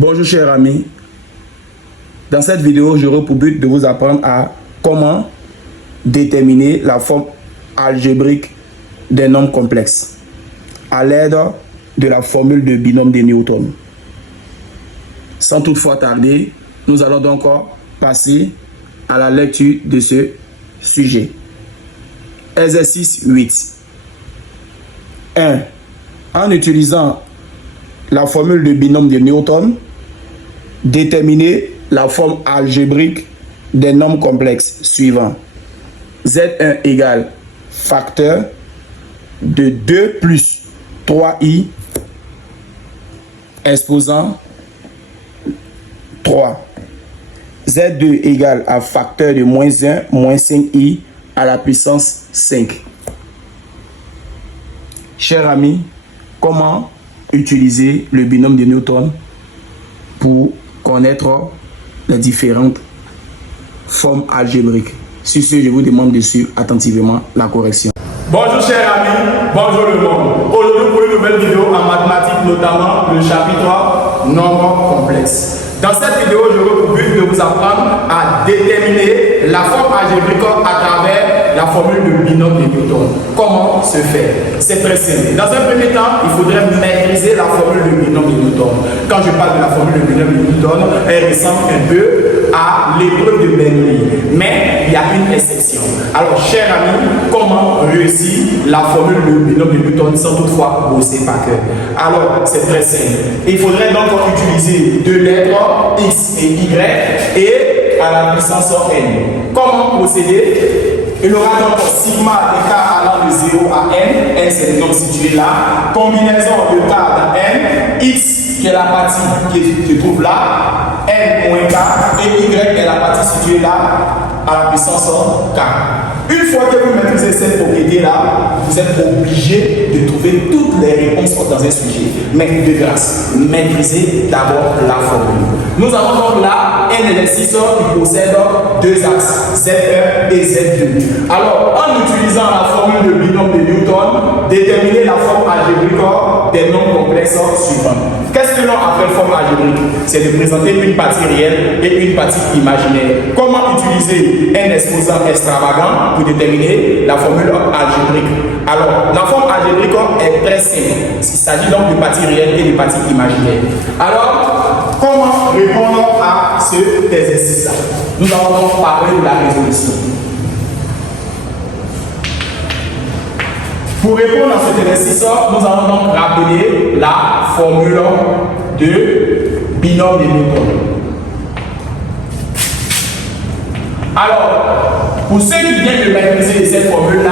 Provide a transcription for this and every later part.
Bonjour chers amis, dans cette vidéo j'aurai pour but de vous apprendre à comment déterminer la forme algébrique des nombres complexes à l'aide de la formule de binôme de Newton. Sans toutefois tarder, nous allons donc passer à la lecture de ce sujet. Exercice 8. 1. En utilisant la formule de binôme de Newton, déterminer la forme algébrique des nombres complexes suivants. Z1 égale facteur de 2 plus 3i exposant 3. Z2 égale à facteur de moins 1 moins 5i à la puissance 5. Chers amis, comment utiliser le binôme de Newton pour connaître les différentes formes algébriques? Sur ce, je vous demande de suivre attentivement la correction. Bonjour chers amis, bonjour le monde. Aujourd'hui pour une nouvelle vidéo en mathématiques, notamment le chapitre nombres complexes. Dans cette vidéo, j'aurai pour but de vous apprendre à déterminer la forme algébrique à travers la formule de binôme de Newton. Comment se fait? C'est très simple. Dans un premier temps, il faudrait maîtriser la formule de binôme de Newton. Quand je parle de la formule de binôme de Newton, elle ressemble un peu à l'épreuve de Bernoulli. Mais il y a une exception. Alors, chers amis, comment réussir la formule de binôme de Newton sans toutefois bosser par cœur? Alors, c'est très simple. Il faudrait donc utiliser deux lettres, X et Y, et à la puissance n. Comment procéder? Il aura donc sigma de k allant de 0 à n, n c'est le nombre situé là, combinaison de k dans n, x qui est la partie qui se trouve là, n moins k, et y est la partie située là, à la puissance k. Une fois que vous maîtrisez cette propriété là, vous êtes obligé de trouver toutes les réponses dans un sujet. Mais de grâce, maîtrisez d'abord la formule. Nous avons donc là un exercice qui possède deux axes, Z1 et Z2. Alors, en utilisant la formule de binôme de Newton, déterminer la forme algébrique des nombres complexes suivants. Qu'est-ce que l'on appelle forme algébrique? C'est de présenter une partie réelle et une partie imaginaire. Comment utiliser un exposant extravagant pour déterminer la formule algébrique? Alors, la forme algébrique est très simple. Il s'agit donc de parties réelles et de parties imaginaires. Alors, comment répondre à cet exercice-là? Nous allons donc parler de la résolution. Pour répondre à cet exercice, nous allons donc rappeler la formule de binôme de Newton. Alors, pour ceux qui viennent de maîtriser cette formule-là,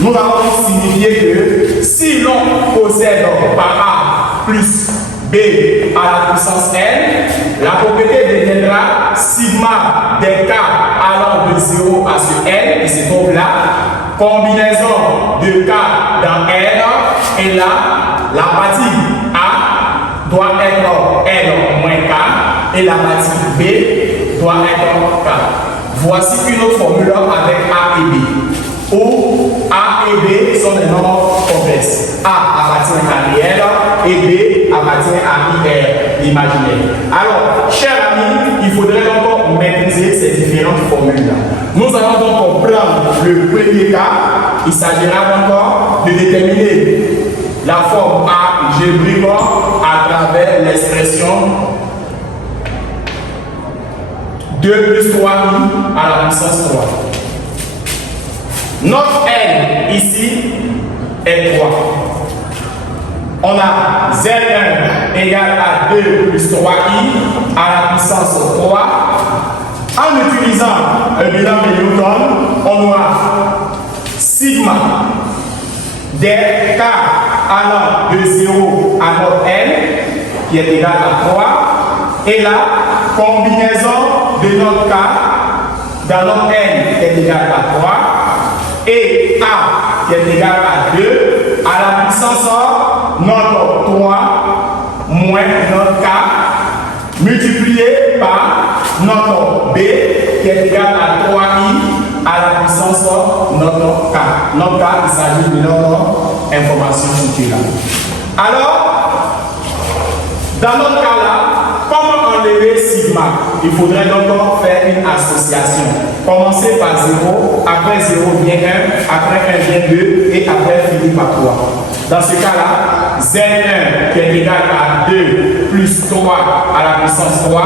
nous allons signifier que si l'on possède par A plus B à la puissance n, la propriété deviendra sigma des k allant de 0 à ce n, qui se trouve là, combinaison de k dans n, et là, la partie A doit être n moins k, et la partie B doit être k. Voici une autre formule avec A et B, où A et B sont des nombres complexes. A appartient à réel et B appartient à imaginaire. Alors, chers amis, il faudrait donc maîtriser ces différentes formules-là. Nous allons donc prendre le premier cas. Il s'agira donc de déterminer la forme algébrique à travers l'expression 2 plus 3i à la puissance 3. Notre n ici est 3. On a Z1 égale à 2 plus 3i à la puissance 3. En utilisant le binôme de Newton, on aura sigma des k allant de 0 à notre n qui est égal à 3 et la combinaison de notre k dans notre n qui est égal à 3 et a qui est égal à 2 à la puissance notre 3 moins notre k multiplié par notre b qui est égal à 3i à la puissance notre k. Notre k, il s'agit de notre information structurelle. Alors, dans notre cas là, sigma. Il faudrait donc faire une association. Commencer par 0, après 0 vient 1, après 1 vient 2 et après finir par 3. Dans ce cas-là, Z1 qui est égal à 2 plus 3 à la puissance 3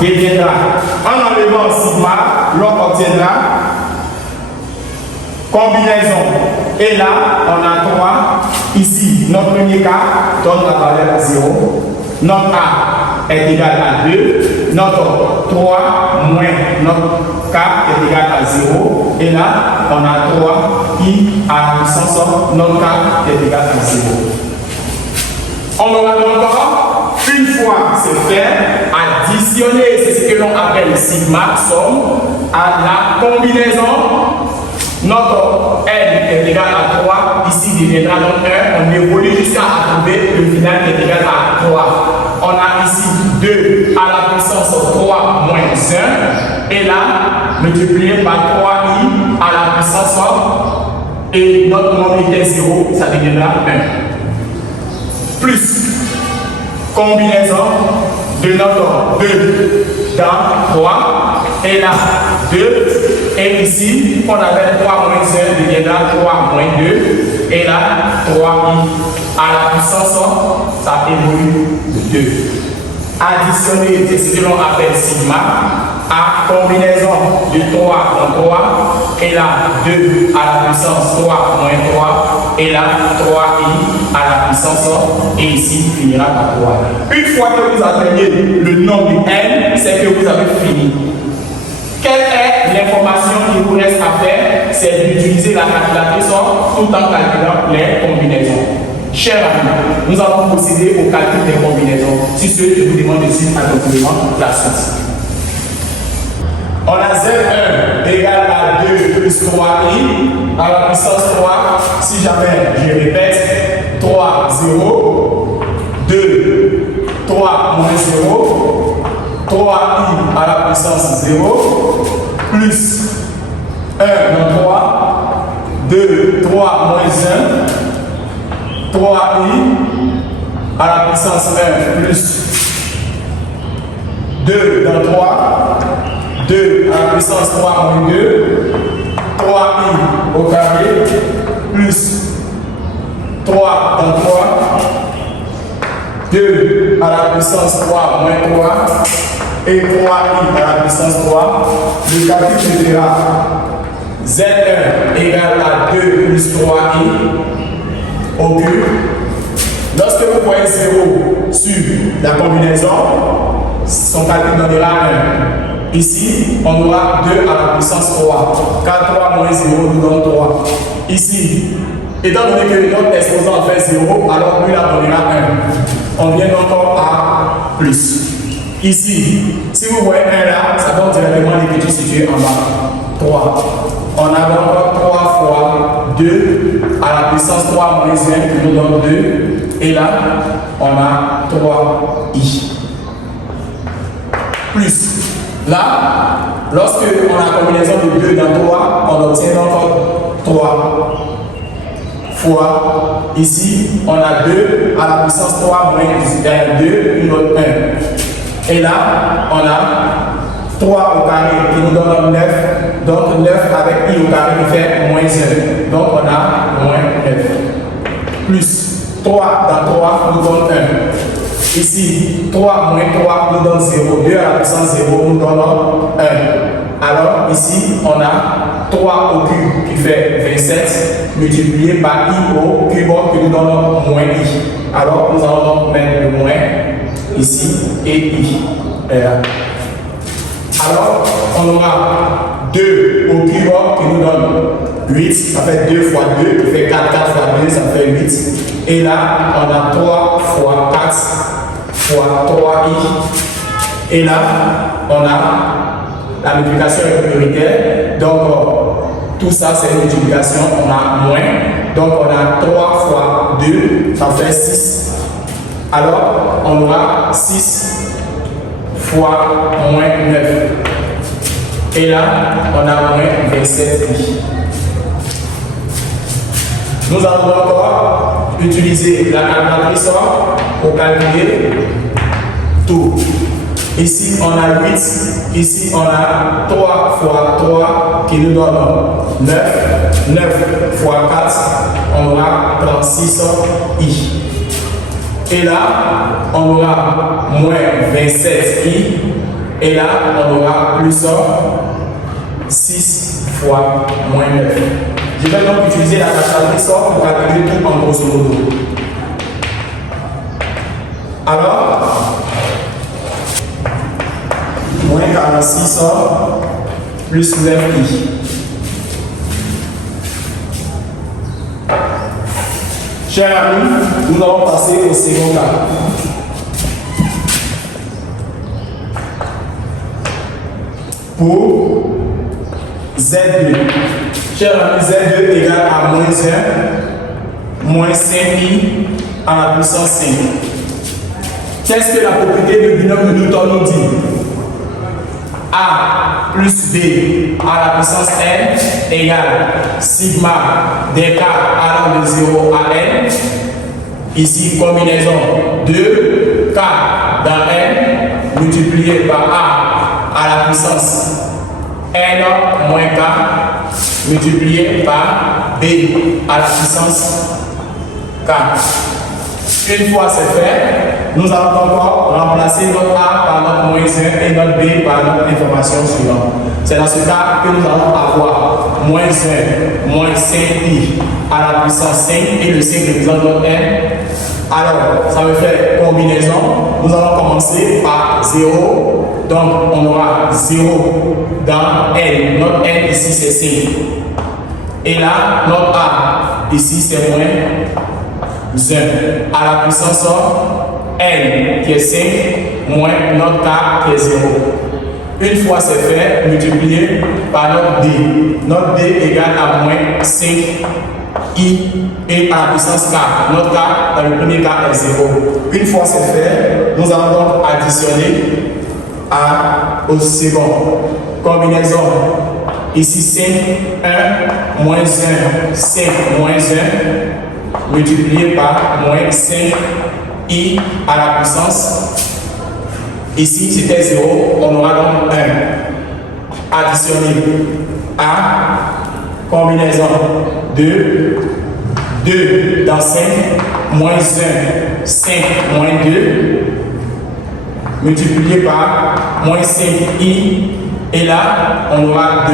deviendra, en enlevant sigma, l'on obtiendra combinaison. Et là, on a 3. Ici, notre premier cas donne la valeur 0. Notre A est égal à 2. Notre 3 moins notre K est égal à 0. Et là, on a 3 I à la puissance notre K est égal à 0. On aura donc, une fois c'est fait, additionner, c'est ce que l'on appelle sigma, somme, à la combinaison. Notre N est égal à 3, ici deviendra donc 1, on évolue jusqu'à trouver le final qui est égal à 3. On a ici 2 à la puissance 3 moins 1, et là, multiplié par 3i à la puissance 1, et notre nombre était 0, ça deviendra 1. Plus combinaison de notre 2 dans 3, et là, 2, et ici, on avait 3 moins 1, deviendra 3 moins 2, et là, 3i à la puissance 1, ça évolue de 2. Additionner, c'est ce que l'on appelle sigma, à combinaison de 3 dans 3, et là, 2 à la puissance 3 moins 3, et là, 3i à la puissance 1, et ici, finira par 3. Une fois que vous atteignez le nombre de n, c'est que vous avez fini. Quelle est l'information qui vous reste à faire? C'est d'utiliser la calculatrice tout en calculant les combinaisons. Chers amis, nous allons procéder au calcul des combinaisons. Si ce, je vous demande de suivre attentivement la suite. On a Z1 égal à 2 plus 3i à la puissance 3. Si jamais je répète, 3, 0, 2, 3 moins 0. 3i à la puissance 0, plus 1 dans 3, 2, 3 moins 1, 3i à la puissance 1, plus 2 dans 3, 2 à la puissance 3 moins 2, 3i au carré, plus 3 dans 3, 2 à la puissance 3 moins 3, et 3i à la puissance 3, le calcul se fera Z1 égale à 2 plus 3i au cube. Lorsque vous voyez 0 sur la combinaison, son calcul donnera 1. Ici, on aura 2 à la puissance 3. 4, 3 moins 0 nous donne 3. Ici, étant donné que notre exposant fait 0, alors lui la donnera 1. On vient encore à plus. Ici, si vous voyez 1 là, ça donne directement les petits situés en bas. 3. On a donc 3 fois 2 à la puissance 3 moins 1 qui nous donne 2. Et là, on a 3i. Plus. Là, lorsque on a la combinaison de 2 dans 3, on obtient donc 3 fois. Ici, on a 2 à la puissance 3 moins 2, une autre 1. Et là, on a 3 au carré qui nous donne 9. Donc 9 avec i au carré qui fait moins 1. Donc on a moins 9. Plus 3 dans 3 nous donne 1. Ici, 3 moins 3 nous donne 0. 2 à la puissance 0 nous donne 1. Alors ici, on a 3 au cube qui fait 27 multiplié par i au cube qui nous donne moins i. Alors nous allons donc mettre le moins ici et i. Alors on aura 2 au cube qui nous donne 8, ça fait 2 fois 2 qui fait 4, 4 fois 2 ça fait 8. Et là on a 3 fois 4 fois 3i. Et là on a la multiplication est prioritaire. Donc tout ça c'est une multiplication, on a moins. Donc on a 3 fois 2, ça fait 6. Alors, on aura 6 fois moins 9. Et là, on a moins 27i. Nous allons encore utiliser la calculatrice pour calculer tout. Ici, on a 8. Ici, on a 3 fois 3 qui nous donne 9. 9 fois 4, on aura 36 I. Et là, on aura moins 27 I. Et là, on aura plus 6 fois moins 9. Je vais donc utiliser la calculatrice pour calculer tout en grosso modo. Alors, moins 46 plus 9i. Chers amis, nous allons passer au second cas. Pour Z2. Chers amis, Z2 égale à moins 1, moins 5i à la puissance 5. Qu'est-ce que la propriété du binôme de Newton nous dit? A plus B à la puissance n égale sigma des k allant de 0 à n. Ici, combinaison de k dans n multiplié par a à la puissance n moins k multiplié par b à la puissance k. Une fois c'est fait, nous allons encore remplacer notre A par notre moins 1 et notre B par notre information suivante. C'est dans ce cas que nous allons avoir moins 1, moins 5i à la puissance 5 et le 5 représente notre n. Alors, ça veut faire combinaison. Nous allons commencer par 0. Donc, on aura 0 dans n. Notre n ici c'est 5. Et là, notre A ici c'est moins 1 à la puissance n qui est 5 moins notre k qui est 0. Une fois c'est fait, multiplié par notre d. Notre d égale à moins 5i et à la puissance k. Notre k dans le premier cas est 0. Une fois c'est fait, nous allons donc additionner au second. Combinaison. Ici 5, 1, moins 1, 5, moins 1. Multiplié par moins 5i à la puissance. Ici, c'était 0, on aura donc 1. Additionner à combinaison de 2 dans 5, moins 1, 5, moins 2, multiplié par moins 5i, et là, on aura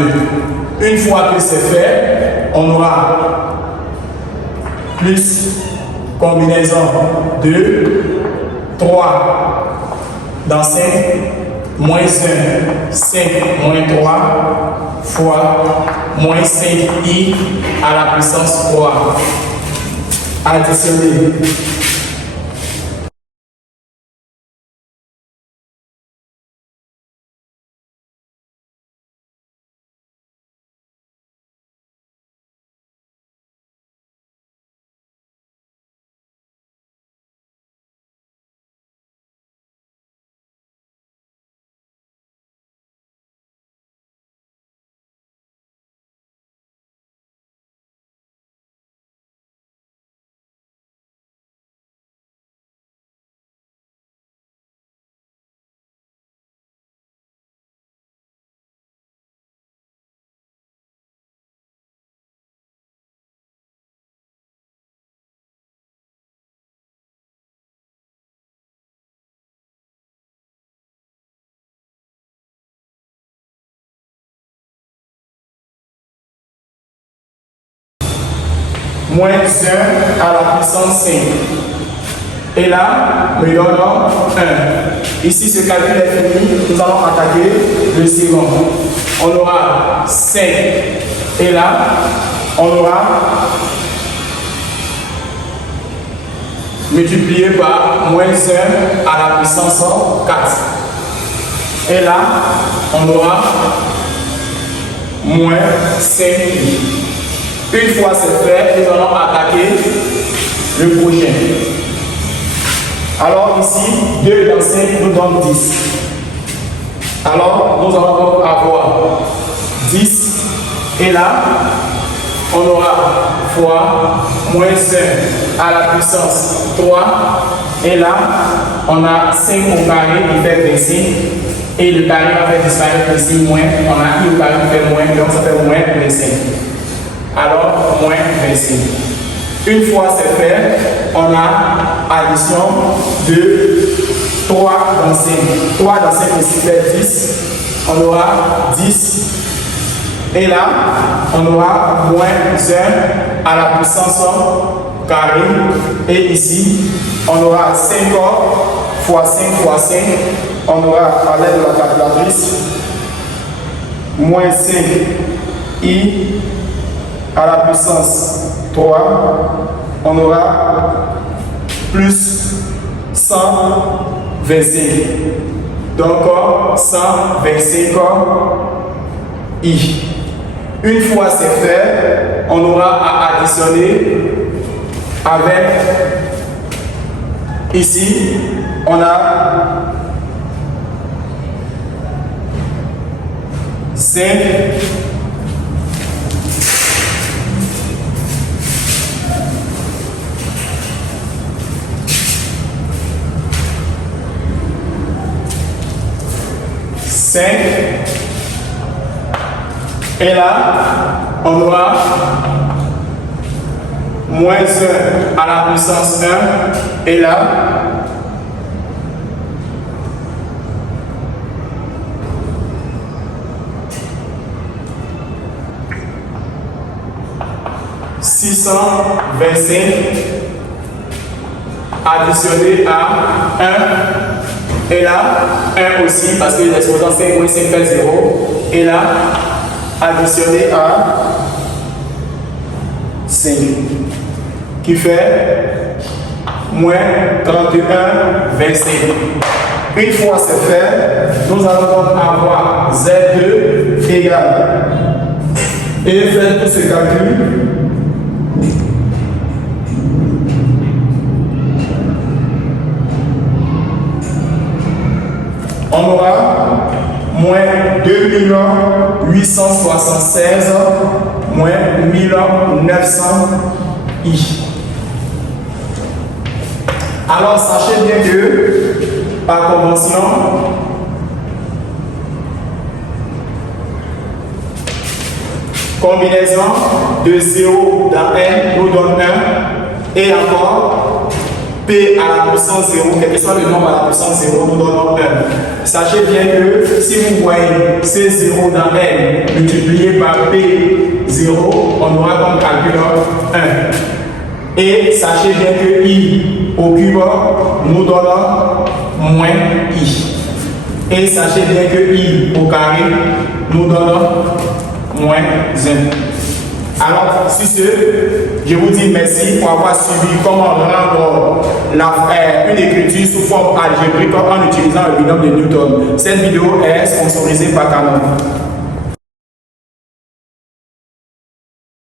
2. Une fois que c'est fait, on aura plus combinaison de 3 dans 5, moins 1, 5, moins 3, fois moins 5i à la puissance 3. Additionner. Moins 1 à la puissance 5. Et là, me donne 1. Ici, ce calcul est fini. Nous allons attaquer le second. On aura 5. Et là, on aura multiplié par moins 1 à la puissance 4. Et là, on aura moins 5. Une fois c'est fait, nous allons attaquer le prochain. Alors ici, 2 dans 5 nous donne 10. Alors, nous allons donc avoir 10. Et là, on aura fois moins 1 à la puissance 3. Et là, on a 5 au carré qui fait 25. Et le carré va faire disparaître ici moins. On a I au carré qui fait moins, donc ça fait moins 25. Alors, moins 25. Une fois c'est fait, on a addition de 3 dans 5. 3 dans 5 ici fait 10. On aura 10. Et là, on aura moins 1 à la puissance carré. Et ici, on aura 5 fois 5 fois 5. On aura à l'aide de la calculatrice moins 5 I à la puissance 3. On aura plus 125. Donc 125 I. Une fois c'est fait, on aura à additionner avec ici, on a 5 et là on aura moins 1 à la puissance 1 et là additionné à 1 et là 1 aussi parce que l'exposant 5 moins 5 fait 0 et là additionné à 5 qui fait moins 31 25. Une fois c'est fait, nous allons avoir Z2 égale et faire tous ces calculs. On aura moins 2 876 moins 1900 I. Alors sachez bien que par convention, combinaison de 0 dans N nous donne 1 et encore P à la puissance 0, quel que soit le nombre à la puissance 0, nous donnons 1. Sachez bien que si vous voyez ces 0 dans N multiplié par P0, on aura comme calcul 1. Et sachez bien que I au cube nous donne moins I. Et sachez bien que I au carré nous donne moins 1. Alors, sur ce, je vous dis merci pour avoir suivi comment rendre une écriture sous forme algébrique en utilisant le binôme de Newton. Cette vidéo est sponsorisée par Canon.